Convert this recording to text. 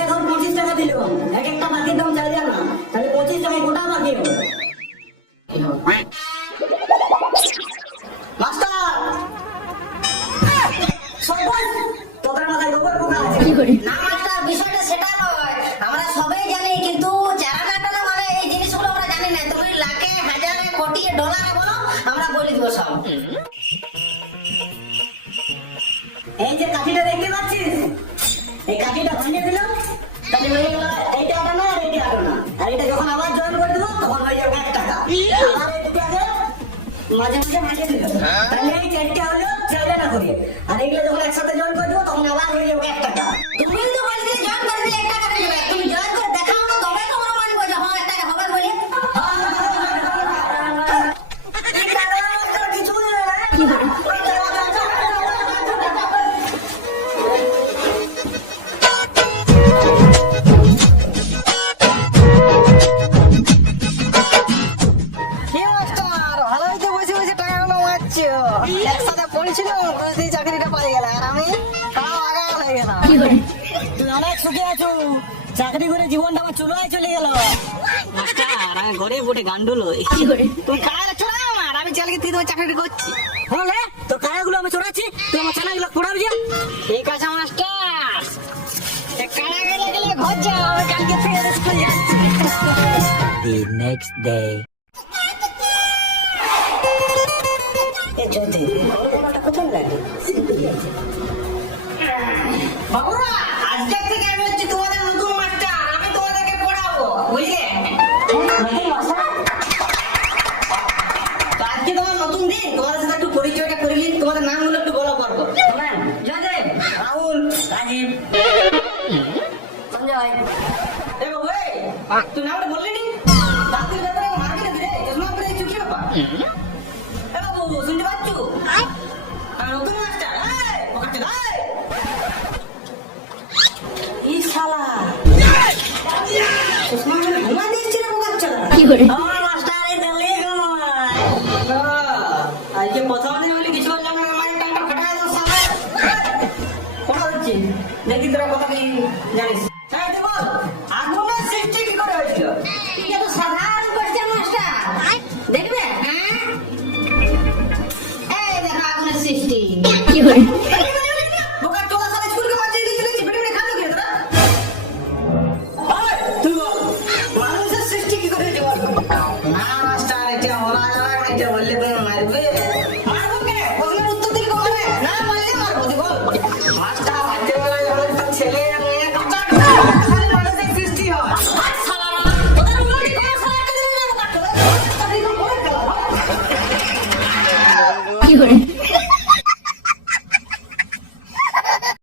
তোকে এখন 25 টাকা দিল, এক একটা বাকির দাম 4 জানা, তাহলে 25 টাকা গোটা বাকি হবে। মাস্টার সবাই তোদের মাথায় গোবর পোকা আছে। না মাস্টার, বিষয়টা সেটা নয়, আমরা সবাই জানি, কিন্তু চারা কাটানো মানে এই জিনিসগুলো আমরা জানি না। তুমি লাখে, হাজারে, কোটি, ডলারে বলো, আমরা বলে দিব সব। এই যে কাঠিটা দেখতে পাচ্ছিস, এই কাঠিটা ভাঙিয়ে দিলাম, তাহলে হয়ে গেল এইটা আটানা আর এইটা আটানা। আর এটা যখন আবার জয়েন করে দেবো তখন হয়ে যাবে 1 টাকা। আবার এইটাকে মাঝে মাঝে ভাঙিয়ে দিল, তাহলে এই 4টা হলো 4 জানা করে। আর এইগুলো যখন একসাথে জয়েন করে দেবো তখন আবার হয়ে যাবে 1 টাকা। তুমি তো বলছিলে জয়েন করে দিলে 1 টাকা পেয়ে যাবে। তুমি জয়েন করে দেখাও না, তবে তো আমরা মানবো যে হ্যাঁ 1 টাকা হবে বলে। এই টাকা মাস্টার কিছু না। কি মাস্টার, ভালোই তো বসে বসে টাকাগুলো মারছো। একসাথে পড়েছিল, সেই চাকরিটা পেয়ে গেলে, আর আমি তাও আগাল হয়ে গেলাম। তুই অনেক সুখে আছো, চাকরি করে জীবনটা আমার চুলোয় চলে গেল। মাস্টার, আমি ঘরে বটে গান্ডুল হই। তুই কারা চড়া আমার, আমি চালিয়ে তুই তোমার চাকরি করছি। বলে তোর কারাগুলো আমি চড়াচ্ছি, তুই আমার ছেলেগুলো পড়াবি যে। ঠিক আছে মাস্টার, কারা গেলে গেলে ঘর যাও, আমি কালকে থেকে স্কুল যাচ্ছি। The next day. এ যদি কোনোটা কোথায় লাগে বাবুরা, আজকে থেকে আমি হচ্ছি তোমাদের নতুন মাস্টার, আমি তোমাদেরকে পড়াবো, বুঝলে? তো আজকে তোমার নতুন দিন, তোমাদের সাথে একটু পরিচয়টা করে নিন, তোমাদের নামগুলো একটু বলা করবো। জয়দেব, রাহুল, রাজীব, সঞ্জয়। এ বাবু, এই, তুই নামটা বললি নি? রাত্রির ব্যাপারে মার্কেটে দিলে চশমা পরে এই চুকি ব্যাপার। এ বাবু, শুনতে পাচ্ছো? আমি নতুন মাস্টার, এই, পকেটে দাও। ই শালা, চশমা পরে ঘুমা দিয়েছিল বোকাচ্চোদা। আমার মাস্টার এই দিল্লি ঘুমায়। আজকে প্রথম দিন বলে কিছু বললাম না, আমার টাকা ফাটায় দাও শালা। কোথা হচ্ছে? দেখি তোরা কথা কি জানিস। হ্যাঁ, তুই বল, আগুনের সৃষ্টি কি করে হয়েছিল? এটা তো সাধারণ কোশ্চেন মাস্টার। দেখবে? হ্যাঁ? এই দেখো আগুনের সৃষ্টি। বোকাচ্চোদা শালা স্কুলকে বাঁচিয়ে দিয়েছিল, চিপড়ে খালো কি তোরা? তুই বল, মানুষের সৃষ্টি কি করে হয়েছে বল? না মাস্টার, এটা বলা যাবে না, এটা বললে তুমি মারবে।